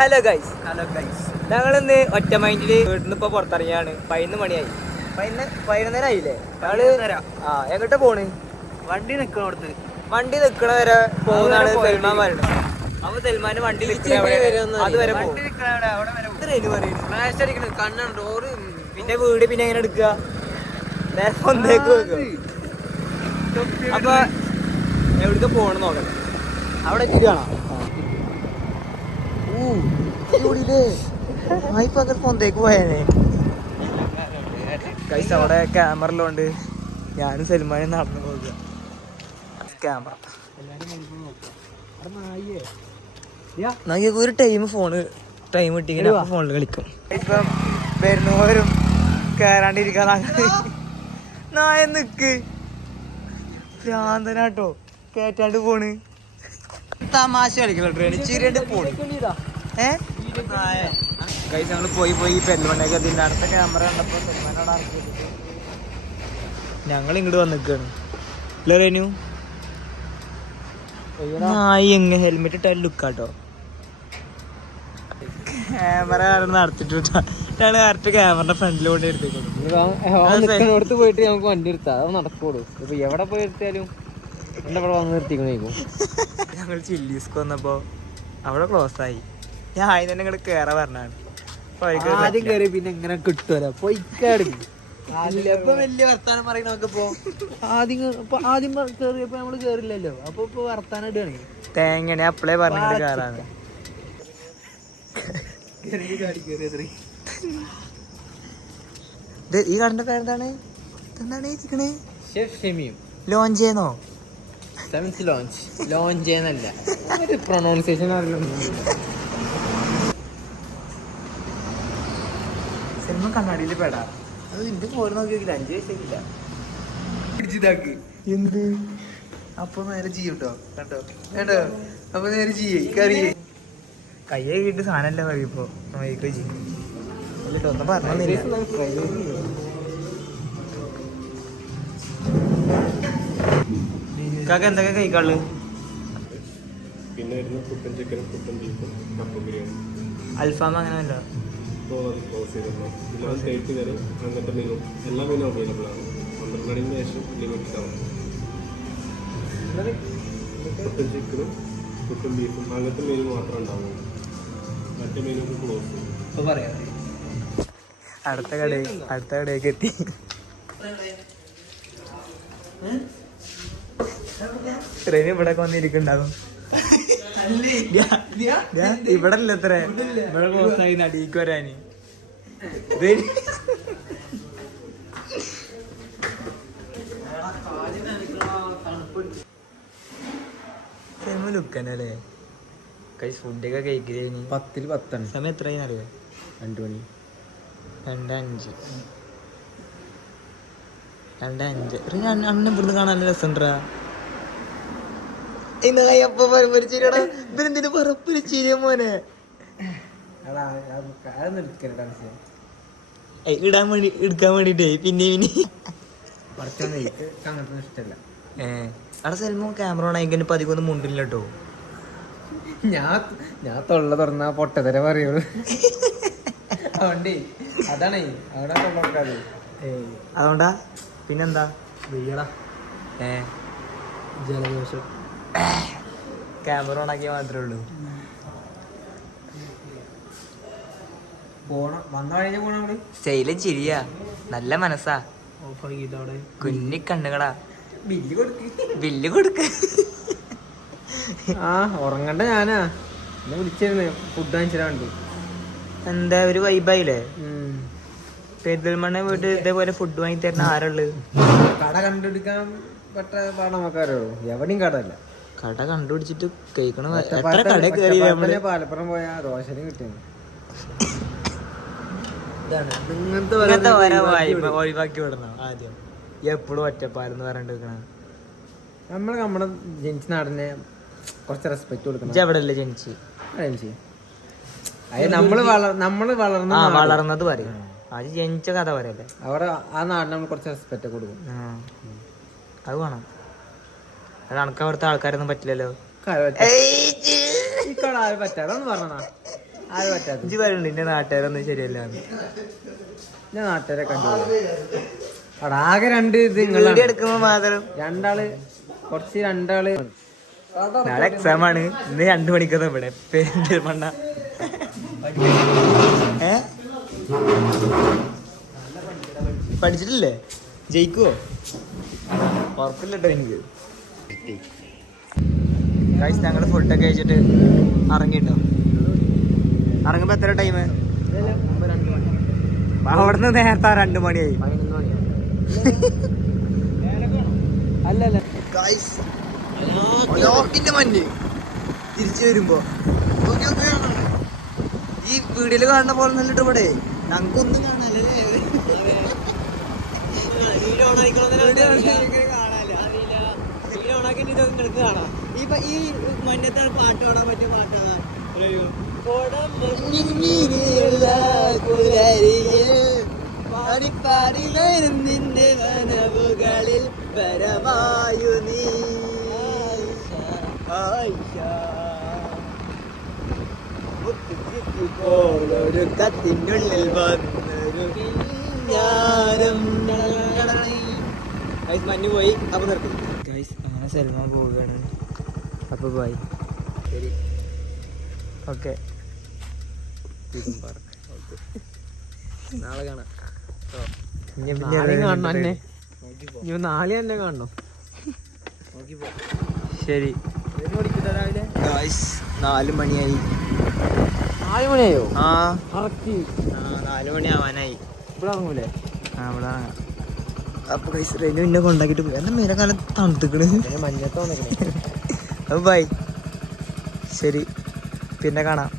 Hello guys ഞങ്ങളിന്ന് ഒറ്റ മൈൻഡില് വീട്ടിൽ ഇപ്പൊ പുറത്തിറങ്ങിയാണ്. 11 മണിയായി. 11:30 ആയില്ലേ? എങ്ങോട്ടാ പോണ്? വണ്ടി നിക്കണ വരെ പോകുന്നാണ് സൽമാൻ പറയുന്നത്. അപ്പൊ സൽമാന്റെ വണ്ടി അതുവരെ കണ്ണുണ്ട് ഓറ്. പിന്നെ വീട് പിന്നെ എങ്ങനെ എടുക്കുക? നേരത്തേക്ക് വെക്കുക. അപ്പൊ എവിടേക്ക് പോണെന്ന് നോക്കട്ടെ. അവിടെ കാണാം. പൊന്തേക്ക് പോയേനെ കൈസ്. അവിടെ ക്യാമറയിലോണ്ട് ഞാനും സൽമാനും നടന്നു പോകുക. ക്യാമറ ഒരു ടൈം കിട്ടിങ്ങനെ ഫോണിൽ കളിക്കും. ഇപ്പം വരുന്നവരും കയറാണ്ടിരിക്കാൻ നായ നിക്ക് ഭ്രാന്തനാട്ടോ കേറ്റാണ്ട് പോണ്. തമാശ കളിക്കല ട്രെയിൻ ചിരിയാണ്ട് പോണ്. കൈസ് ഞങ്ങൾ പോയി പെരുന്തൽമണ്ണയ്ക്ക് അതിൻ്റെ അടുത്ത ക്യാമറ കണ്ടപ്പോ സൽമാനോട് ഇറക്കിയിട്ട് ഞങ്ങൾ ഇങ്ങോട്ട് വന്നിക്കാണ്. ഇല്ല റേനു എങ്ങ ഹെൽമെറ്റ് ഇട്ടാലും ലുക്കാട്ടോ. ക്യാമറ നടത്തിട്ടാ കറക്റ്റ് ക്യാമറയുടെ ഫ്രണ്ടിലോട്ട് എടുത്തേക്ക് പോയിട്ട് നമുക്ക് വണ്ടി എടുത്താൽ അത് നടക്കുള്ളൂ. ഇപ്പൊ എവിടെ പോയി എടുത്താലും എന്റെ ഇവിടെ വന്ന് നിർത്തിക്കണേക്കും. ഞങ്ങൾ ചില്ലീസ്ക്ക് വന്നപ്പോ അവിടെ ക്ലോസ് ആയി. ഞാൻ ആദ്യം തന്നെ ഇങ്ങോട്ട് കേറാ പറഞ്ഞാണ്. ആദ്യം കയറി പിന്നെ എങ്ങനെ കിട്ടുമല്ലോ പൊയ്ക്കാട്. ഇപ്പൊ വലിയ വർത്താനം പറയും നമുക്കിപ്പോ. ആദ്യം കേറിയപ്പോ നമ്മള് കേറില്ലല്ലോ. അപ്പൊ ഇപ്പൊ വർത്താനം ഇടുകയാണ്. തേങ്ങനെ അപ്പളേ പറഞ്ഞിട്ട് കേറാണ്. ഈ കടന്റെ പേരെന്താണ്? ലോഞ്ച് ചെയ്യുന്നോ? ലോഞ്ച് എന്നല്ല പ്രൊണൗൺസിയേഷൻ സിനിമ കണ്ണാടിയിൽ പെടാ. അത് എന്റെ ഫോൺ നോക്കി 5 വയസ്സേക്കില്ല. എന്ത് അപ്പൊ നേരെ ചെയ്യൂട്ടോ. കണ്ടോ കേട്ടോ? അപ്പൊ നേരെ ചെയ്യേ കറിയേ കയ്യെ കിട്ടി സാധനമല്ല കഴിയുമ്പോ ചെയ്യും. ഒന്നും പറഞ്ഞില്ല. കാക്ക എന്തൊക്കെ കഴിക്കാള്? അൽഫാം അങ്ങനെയല്ല. എല്ലാ മെനു അവൈലബിൾ ആണ്. 12 മണിക്ക് ശേഷം ലിമിറ്റഡ് ആണ്. പുട്ടും ചിക്കനും പുട്ടും ബീഫും അങ്ങനത്തെ മെനു മാത്രമേ ഉണ്ടാവുള്ളൂ. മറ്റേ മെനു ക്ലോസ്. പറയാം. അടുത്ത കടയിലേക്ക് എത്തി. ട്രെയിൻ ഇവിടെ വന്നിരിക്കുന്നുണ്ടാകും. ഇവിടെ അല്ല എത്ര ഇവിടെ ക്ലോസായി നടിക്ക് വരാന്. ലുക്കനല്ലേ കൈ ഫുഡൊക്കെ കഴിക്കല് 10 ൽ 10 സമയം എത്രയും അറിയാം? 2 മണി 2:05. അണ്ണ ഇവിടുന്ന് കാണാൻ രസണ്ടാ. ഇന്നപ്പോ പരമ്പരിച്ചിരിടാ. ഇവരെന്തിനു പറപ്പിരിച്ചിരിയ മോനെ എടുക്കാൻ വേണ്ടിട്ടേ പിന്നെ ഇഷ്ടല്ല. അവിടെ സൽമോ ക്യാമറ ഓണായിക്കഴിഞ്ഞ പതിക്കൊന്നും മുണ്ടില്ല കേട്ടോ. ഞാൻ തൊള്ള തുറന്നാ പൊട്ടതര പറയുള്ളൂ. അതുകൊണ്ടേ അതാണേ അവിടെ തൊള്ളക്കാതെ. അതുകൊണ്ടാ പിന്നെന്താ വെയ്യടാ ജലദോഷം. ക്യാമറ ഓണാക്കിയാൽ മാത്രമേ ഉള്ളൂ. പോണം വന്ന കഴിഞ്ഞ പോണ ശൈലം ചിരിയാ. നല്ല മനസ്സാ. ഓഫാക്കിട്ടവിടെ കുഞ്ഞി കണ്ണുകളാ. ബില്ല് കൊടുക്ക. ഉറങ്ങണ്ട ഞാനാ എന്നെ വിളിച്ചിരുന്നു ഫുഡ് വാങ്ങിച്ചിടാൻ വേണ്ടി. എന്താ ഒരു വൈബായില്ലേ? പെരിന്തൽമണ്ണ വീട്ട് ഇതേപോലെ ഫുഡ് വാങ്ങി തരുന്ന ആരുള്ളു? കട കണ്ടുപിടിക്കാൻ പറ്റ പാടമക്കാരോ? എവിടെയും കടല്ല. കട കണ്ടുപിടിച്ചിട്ട് കഴിക്കണം. എത്ര കട കയറി പാലപ്പുറം പോയാ ദോശനും കിട്ടിയത്. ഇങ്ങനത്തെ ഒഴിവാക്കി വിടണം ആദ്യം. എപ്പോഴും ഒറ്റപ്പാലെന്ന് പറഞ്ഞിട്ട് നമ്മുടെ ജനിച്ച നാടിനെ കുറച്ച് റെസ്പെക്ട് കൊടുക്കണം. എവിടെയല്ലേ ജനിച്ച്? നമ്മള് വളർന്നത് പറയും. അത് ജനിച്ച കഥ പറയല്ലേ. അവിടെ ആ നാടിന് നമ്മൾ കുറച്ച് റെസ്പെക്ട് കൊടുക്കും. അത് വേണം. അത് കണക്ക് അവിടുത്തെ ആൾക്കാരൊന്നും പറ്റില്ലല്ലോ. പറ്റാതൊന്നും പറഞ്ഞാ അത് പറ്റാത്ത ഇഞ്ചി പറയുന്നുണ്ട് എന്റെ നാട്ടുകാരൊന്നും ശരിയല്ല ഞാൻ നാട്ടുകാരെ കണ്ടു അവിടെ ആകെ രണ്ട് ഇത് നിങ്ങളാണ് എടുക്കുമ്പോ മാത്രം രണ്ടാള് നാളെ എക്സാം ആണ് ഇന്ന് 2 മണിക്കത് ഇവിടെ പെരിന്തൽമണ്ണ പഠിച്ചിട്ടില്ലേ ജയിക്കുവോ ഉറപ്പില്ലട്ടോ എനിക്ക് ഗൈസ് ഞങ്ങള് ഫുഡൊക്കെ കഴിച്ചിട്ട് ഇറങ്ങിട്ടോ ഇറങ്ങുമ്പോ എത്ര ടൈം അവിടുന്ന് നേരത്തെ 2 മണിയായി അല്ലല്ല ഗൈസ് ലോക്കിന്റെ മഞ്ഞ് തിരിച്ചു വരുമ്പോ ഈ വീഡിയോയില് കാണുന്ന പോലെ നല്ലിട്ട് ഇവിടെ ഞങ്ങൾക്കൊന്നും കാണാനല്ലേ ഈ മഞ്ഞത്താണ് പാട്ട് പാടാൻ പറ്റിയ പാട്ടാണ് നിന്റെ മനവുകളിൽ പരമായു നീ ഒരു കത്തിനുള്ളിൽ വന്നൊരു മഞ്ഞ് പോയി അപ്പൊ നിർത്തും ഗൈസ് അങ്ങനെ സൽമാൻ പോവുകയാണ് അപ്പൊ ബൈ ശരി ഓക്കെ നാളെ കാണാം നാളെ കാണണം എന്നെ നാളെ തന്നെ കാണണം ശരി രാവിലെ ഗൈസ് 4 മണിയായി 4 മണിയായോ ആ കറക്റ്റ് 4 മണി ആവാനായി ഇവിടെ ഇറങ്ങൂലേ ആ ഇവിടെ ഇറങ്ങാം അപ്പൊ ഗൈസ് റെയിലും എന്നെ കൊണ്ടാക്കിട്ട് പോയി എന്റെ മേലെ കാലം തണുത്തിക്കണ് മഞ്ഞത്ത് വന്നിക്കണേ അപ്പൊ ബൈ ശരി പിന്നെ കാണാം